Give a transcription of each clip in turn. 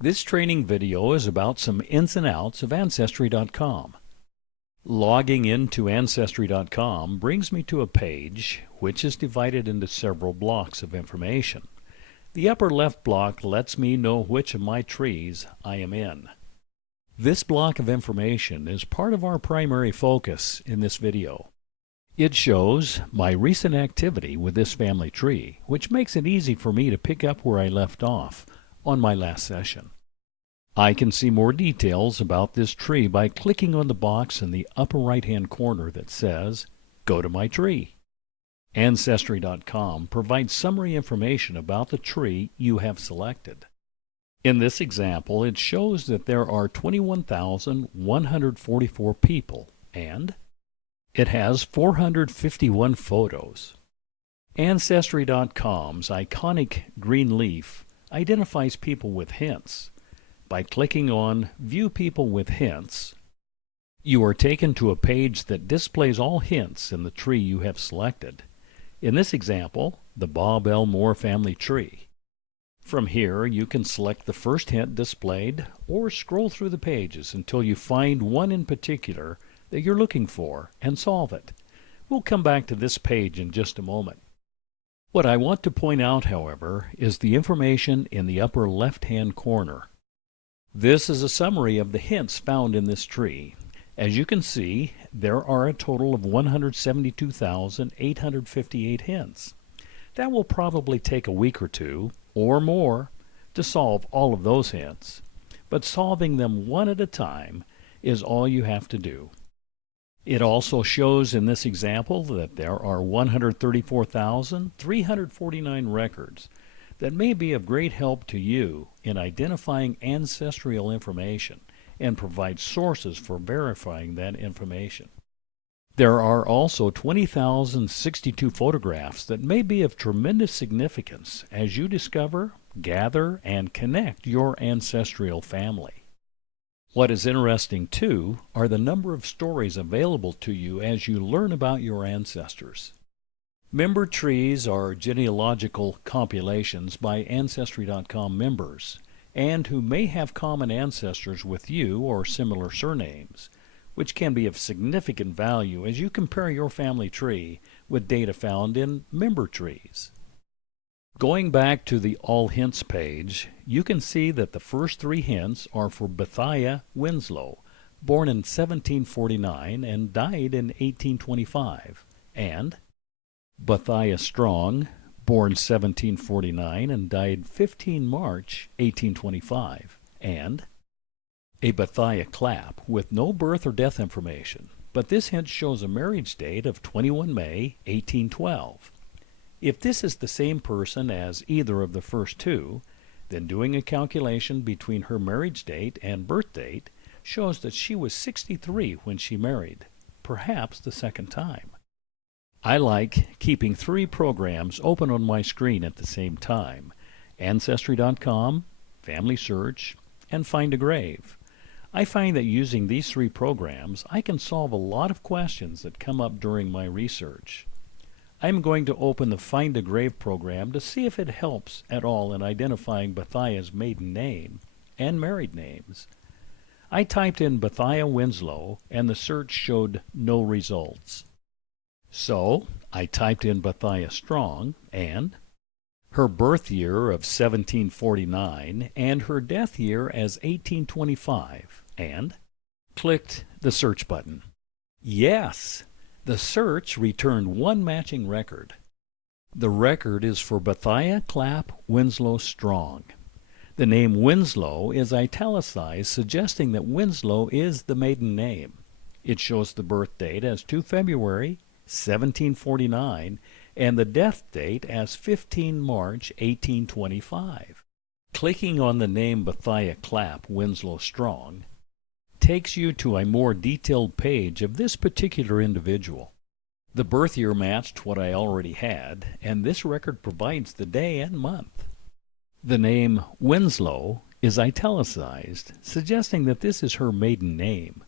This training video is about some ins and outs of Ancestry.com. Logging into Ancestry.com brings me to a page which is divided into several blocks of information. The upper left block lets me know which of my trees I am in. This block of information is part of our primary focus in this video. It shows my recent activity with this family tree, which makes it easy for me to pick up where I left off on my last session. I can see more details about this tree by clicking on the box in the upper right-hand corner that says, Go to my tree. Ancestry.com provides summary information about the tree you have selected. In this example, it shows that there are 21,144 people, and it has 451 photos. Ancestry.com's iconic green leaf identifies people with hints. By clicking on View People with Hints, you are taken to a page that displays all hints in the tree you have selected. In this example, the Bob L. Moore family tree. From here, you can select the first hint displayed or scroll through the pages until you find one in particular that you're looking for and solve it. We'll come back to this page in just a moment. What I want to point out, however, is the information in the upper left-hand corner. This is a summary of the hints found in this tree. As you can see, there are a total of 172,858 hints. That will probably take a week or two, or more, to solve all of those hints. But solving them one at a time is all you have to do. It also shows in this example that there are 134,349 records that may be of great help to you in identifying ancestral information and provide sources for verifying that information. There are also 20,062 photographs that may be of tremendous significance as you discover, gather, and connect your ancestral family. What is interesting, too, are the number of stories available to you as you learn about your ancestors. Member trees are genealogical compilations by Ancestry.com members, and who may have common ancestors with you or similar surnames, which can be of significant value as you compare your family tree with data found in member trees. Going back to the All Hints page, you can see that the first three hints are for Bethiah Winslow, born in 1749 and died in 1825, and Bethiah Strong, born 1749 and died 15 March 1825, and a Bethiah Clapp with no birth or death information, but this hint shows a marriage date of 21 May 1812. If this is the same person as either of the first two, then doing a calculation between her marriage date and birth date shows that she was 63 when she married, perhaps the second time. I like keeping three programs open on my screen at the same time: Ancestry.com, Family Search, and Find a Grave. I find that using these three programs, I can solve a lot of questions that come up during my research. I'm going to open the Find a Grave program to see if it helps at all in identifying Bethiah's maiden name and married names. I typed in Bethiah Winslow and the search showed no results. So I typed in Bethiah Strong and her birth year of 1749 and her death year as 1825 and clicked the search button. Yes! The search returned one matching record. The record is for Bethiah Clapp Winslow Strong. The name Winslow is italicized, suggesting that Winslow is the maiden name. It shows the birth date as 2 February 1749 and the death date as 15 March 1825. Clicking on the name Bethiah Clapp Winslow Strong takes you to a more detailed page of this particular individual. The birth year matched what I already had, and this record provides the day and month. The name Winslow is italicized, suggesting that this is her maiden name.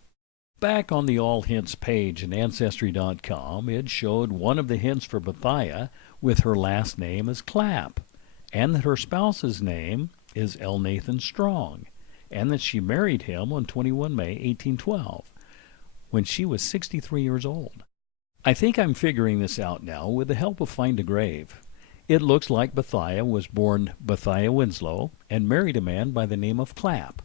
Back on the All Hints page in Ancestry.com, it showed one of the hints for Bethiah with her last name as Clapp, and that her spouse's name is Elnathan Strong, and that she married him on 21 May 1812, when she was 63 years old. I think I'm figuring this out now with the help of Find a Grave. It looks like Bethiah was born Bethiah Winslow and married a man by the name of Clapp.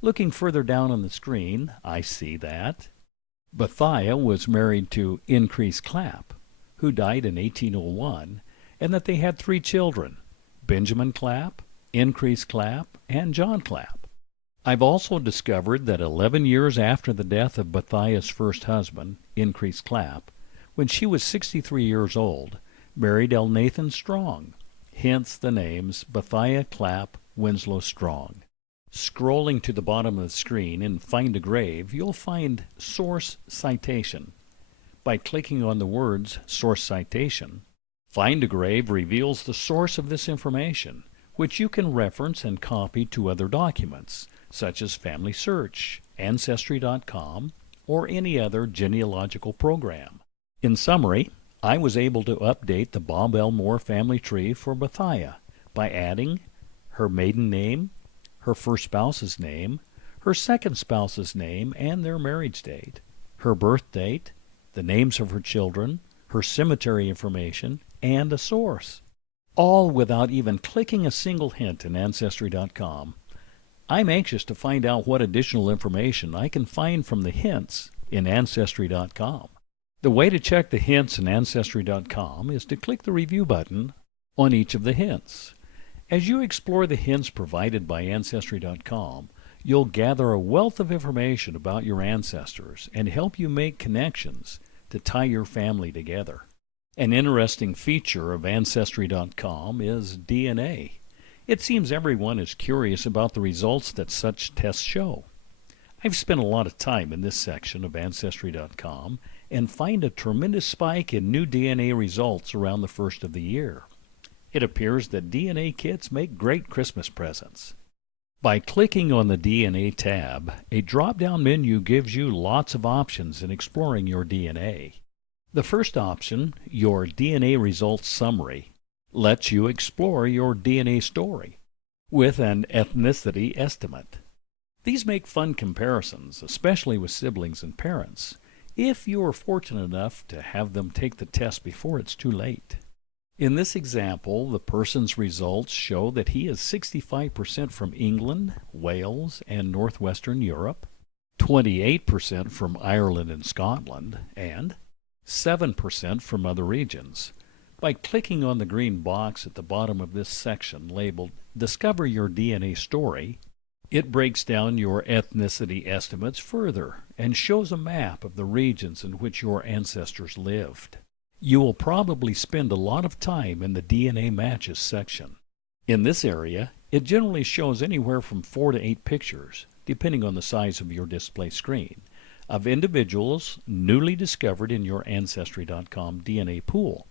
Looking further down on the screen, I see that Bethiah was married to Increase Clapp, who died in 1801, and that they had 3 children, Benjamin Clapp, Increase Clapp, and John Clapp. I've also discovered that 11 years after the death of Bethiah's first husband, Increase Clapp, when she was 63 years old, married Elnathan Strong, hence the names Bethiah Clapp Winslow Strong. Scrolling to the bottom of the screen in Find a Grave, you'll find Source Citation. By clicking on the words Source Citation, Find a Grave reveals the source of this information, which you can reference and copy to other documents, such as Family Search, Ancestry.com, or any other genealogical program. In summary, I was able to update the Bob L. Moore family tree for Bethiah by adding her maiden name, her first spouse's name, her second spouse's name and their marriage date, her birth date, the names of her children, her cemetery information, and a source, all without even clicking a single hint in Ancestry.com. I'm anxious to find out what additional information I can find from the hints in Ancestry.com. The way to check the hints in Ancestry.com is to click the review button on each of the hints. As you explore the hints provided by Ancestry.com, you'll gather a wealth of information about your ancestors and help you make connections to tie your family together. An interesting feature of Ancestry.com is DNA. It seems everyone is curious about the results that such tests show. I've spent a lot of time in this section of Ancestry.com and find a tremendous spike in new DNA results around the first of the year. It appears that DNA kits make great Christmas presents. By clicking on the DNA tab, a drop-down menu gives you lots of options in exploring your DNA. The first option, your DNA Results Summary, lets you explore your DNA story with an ethnicity estimate. These make fun comparisons, especially with siblings and parents, if you are fortunate enough to have them take the test before it's too late. In this example, the person's results show that he is 65% from England, Wales, and Northwestern Europe, 28% from Ireland and Scotland, and 7% from other regions. By clicking on the green box at the bottom of this section labeled Discover Your DNA Story, it breaks down your ethnicity estimates further and shows a map of the regions in which your ancestors lived. You will probably spend a lot of time in the DNA Matches section. In this area, it generally shows anywhere from 4 to 8 pictures, depending on the size of your display screen, of individuals newly discovered in your Ancestry.com DNA pool.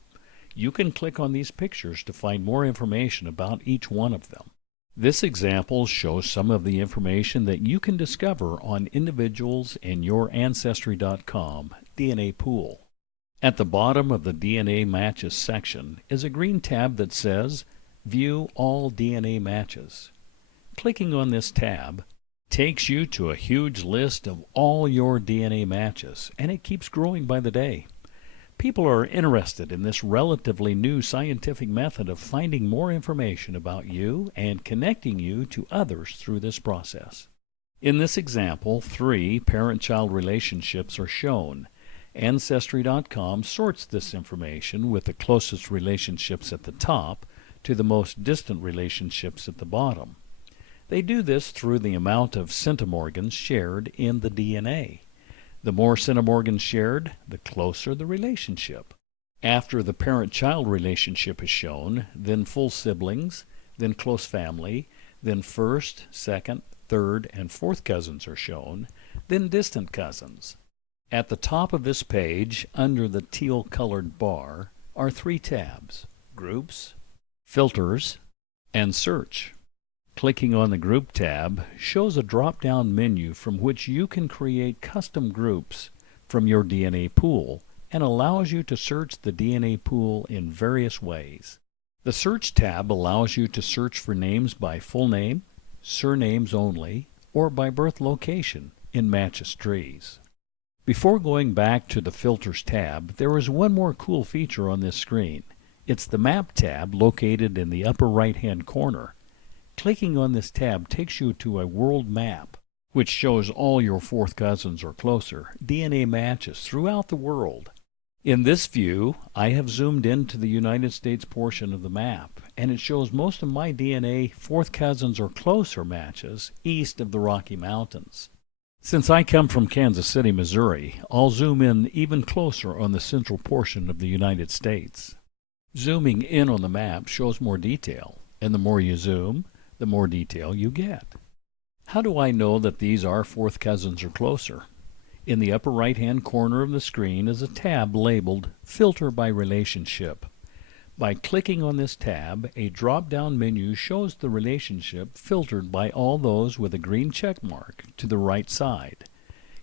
You can click on these pictures to find more information about each one of them. This example shows some of the information that you can discover on individuals in your Ancestry.com DNA pool. At the bottom of the DNA Matches section is a green tab that says View All DNA Matches. Clicking on this tab takes you to a huge list of all your DNA matches, and it keeps growing by the day. People are interested in this relatively new scientific method of finding more information about you and connecting you to others through this process. In this example, 3 parent-child relationships are shown. Ancestry.com sorts this information with the closest relationships at the top to the most distant relationships at the bottom. They do this through the amount of centimorgans shared in the DNA. The more centimorgans shared, the closer the relationship. After the parent-child relationship is shown, then full siblings, then close family, then first, second, third, and fourth cousins are shown, then distant cousins. At the top of this page, under the teal-colored bar, are 3 tabs: Groups, Filters, and Search. Clicking on the Group tab shows a drop-down menu from which you can create custom groups from your DNA pool and allows you to search the DNA pool in various ways. The Search tab allows you to search for names by full name, surnames only, or by birth location in Matches trees. Before going back to the Filters tab, there is one more cool feature on this screen. It's the Map tab located in the upper right-hand corner. Clicking on this tab takes you to a world map, which shows all your fourth cousins or closer DNA matches throughout the world. In this view, I have zoomed into the United States portion of the map, and it shows most of my DNA fourth cousins or closer matches east of the Rocky Mountains. Since I come from Kansas City, Missouri, I'll zoom in even closer on the central portion of the United States. Zooming in on the map shows more detail, and the more you zoom, the more detail you get. How do I know that these are fourth cousins or closer? In the upper right-hand corner of the screen is a tab labeled Filter by Relationship. By clicking on this tab, a drop-down menu shows the relationship filtered by all those with a green check mark to the right side.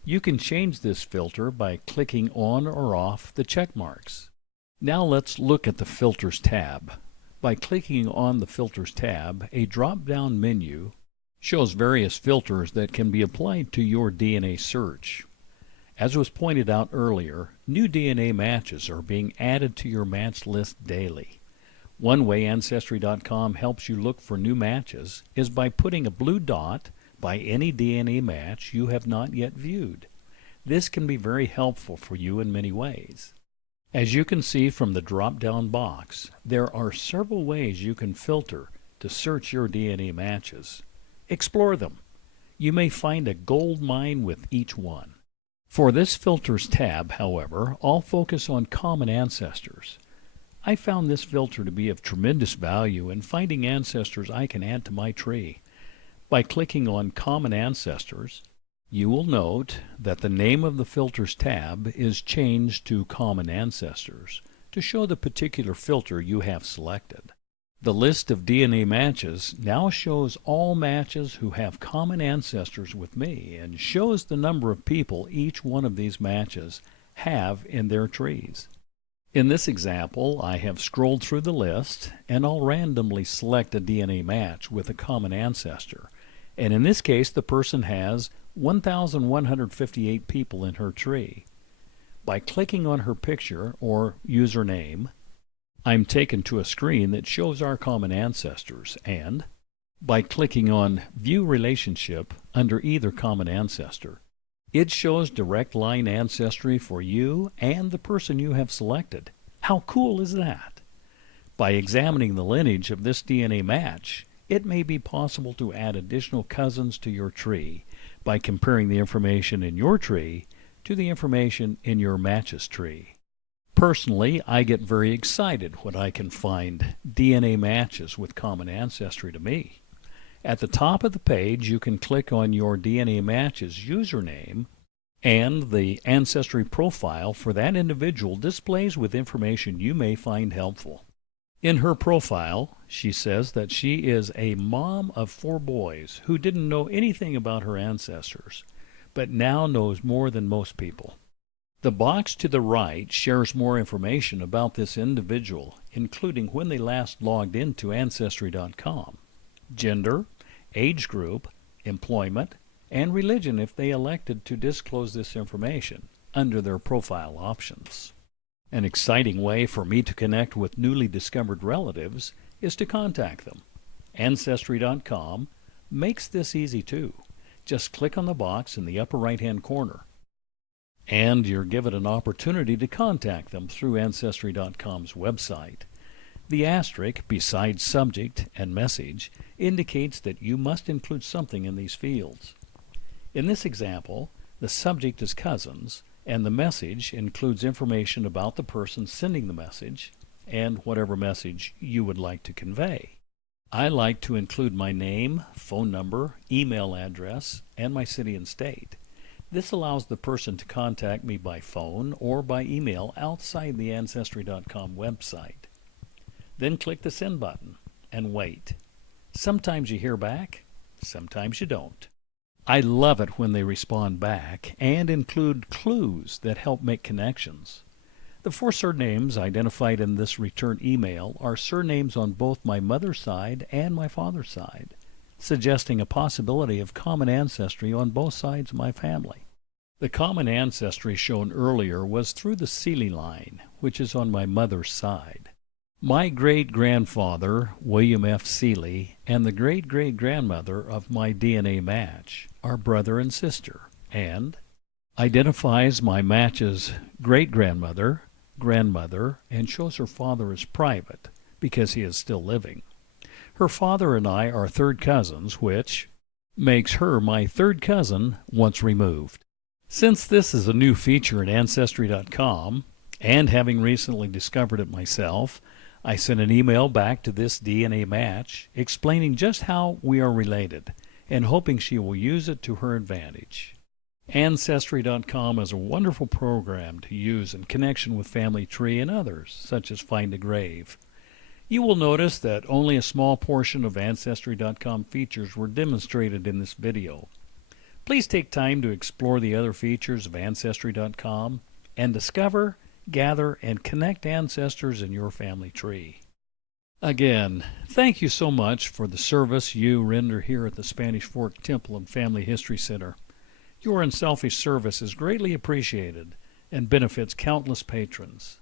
You can change this filter by clicking on or off the check marks. Now let's look at the Filters tab. By clicking on the Filters tab, a drop-down menu shows various filters that can be applied to your DNA search. As was pointed out earlier, new DNA matches are being added to your match list daily. One way Ancestry.com helps you look for new matches is by putting a blue dot by any DNA match you have not yet viewed. This can be very helpful for you in many ways. As you can see from the drop-down box, there are several ways you can filter to search your DNA matches. Explore them. You may find a gold mine with each one. For this Filters tab, however, I'll focus on common ancestors. I found this filter to be of tremendous value in finding ancestors I can add to my tree. By clicking on Common Ancestors, you will note that the name of the Filters tab is changed to Common Ancestors to show the particular filter you have selected. The list of DNA matches now shows all matches who have common ancestors with me and shows the number of people each one of these matches have in their trees. In this example, I have scrolled through the list and I'll randomly select a DNA match with a common ancestor. And in this case, the person has 1,158 people in her tree. By clicking on her picture or username, I'm taken to a screen that shows our common ancestors, and by clicking on View Relationship under either common ancestor, it shows direct line ancestry for you and the person you have selected. How cool is that? By examining the lineage of this DNA match, it may be possible to add additional cousins to your tree by comparing the information in your tree to the information in your matches tree. Personally, I get very excited when I can find DNA matches with common ancestry to me. At the top of the page, you can click on your DNA matches username, and the ancestry profile for that individual displays with information you may find helpful. In her profile, she says that she is a mom of 4 boys who didn't know anything about her ancestors, but now knows more than most people. The box to the right shares more information about this individual, including when they last logged into Ancestry.com, gender, age group, employment, and religion if they elected to disclose this information under their profile options. An exciting way for me to connect with newly discovered relatives is to contact them. Ancestry.com makes this easy too. Just click on the box in the upper right-hand corner, and you're given an opportunity to contact them through Ancestry.com's website. The asterisk beside subject and message indicates that you must include something in these fields. In this example, the subject is cousins, and the message includes information about the person sending the message and whatever message you would like to convey. I like to include my name, phone number, email address, and my city and state. This allows the person to contact me by phone or by email outside the Ancestry.com website. Then click the Send button and wait. Sometimes you hear back, sometimes you don't. I love it when they respond back and include clues that help make connections. The 4 surnames identified in this return email are surnames on both my mother's side and my father's side, suggesting a possibility of common ancestry on both sides of my family. The common ancestry shown earlier was through the Seeley line, which is on my mother's side. My great-grandfather, William F. Seeley, and the great-great-grandmother of my DNA match are brother and sister, and identifies my match's great-grandmother, grandmother, and shows her father as private because he is still living. Her father and I are third cousins, which makes her my third cousin once removed. Since this is a new feature in Ancestry.com, and having recently discovered it myself, I sent an email back to this DNA match explaining just how we are related and hoping she will use it to her advantage. Ancestry.com is a wonderful program to use in connection with Family Tree and others, such as Find a Grave. You will notice that only a small portion of Ancestry.com features were demonstrated in this video. Please take time to explore the other features of Ancestry.com and discover, gather, and connect ancestors in your family tree. Again, thank you so much for the service you render here at the Spanish Fork Temple and Family History Center. Your unselfish service is greatly appreciated and benefits countless patrons.